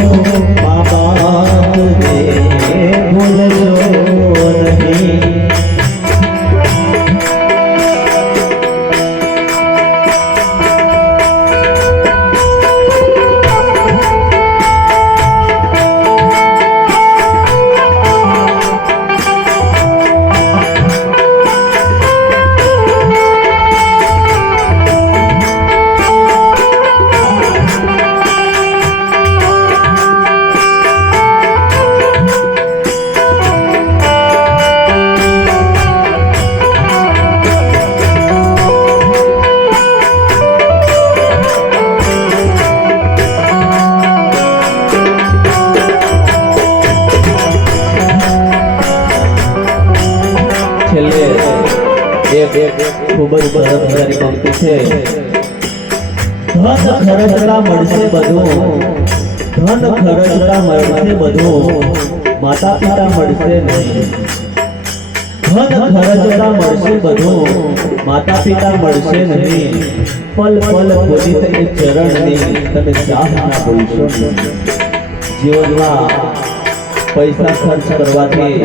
ભૂલશો મા બાપને ભૂલશો નહીં. ખૂબ જ સરસ મજાની પંક્તિ છે. ધન ખરચતા મળશે બધું, ધન ખરચતા મળશે બધું, માતા પિતા મળશે નહીં. ધન ખરચતા મળશે બધું, માતા પિતા મળશે નહીં. પલ પલ પૂજિત એ ચરણની તમે ચાહ ના ભૂલશો નહીં. જીવનમાં પૈસા ખર્ચ કરવાથી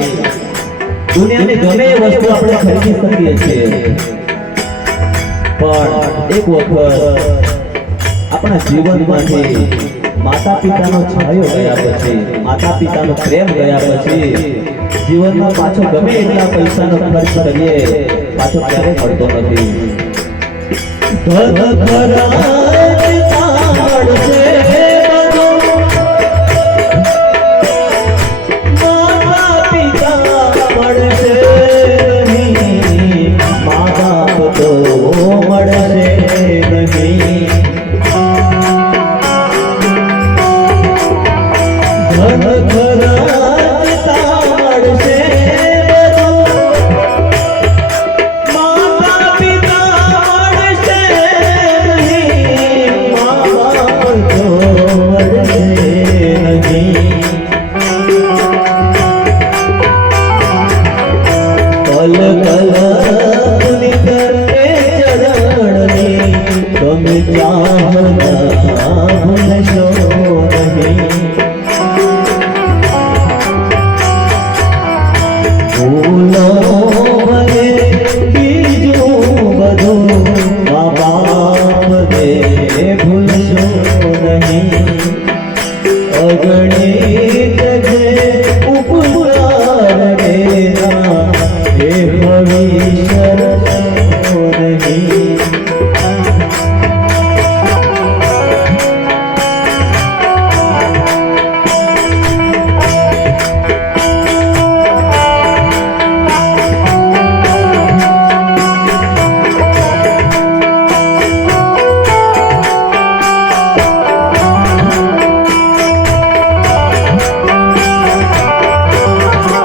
દુનિયાની ગમે એ વસ્તુ આપણે ખરીદી શકીએ છીએ, પણ એક વખત આપણા જીવનમાંથી માતા પિતાનો છાયો ગયા પછી, માતા પિતાનો પ્રેમ ગયા પછી જીવનમાં પાછો ગમે એટલા પૈસાનો ખર્ચ કરીએ પાછો ક્યારેય મળતો નથી. ધન ખરા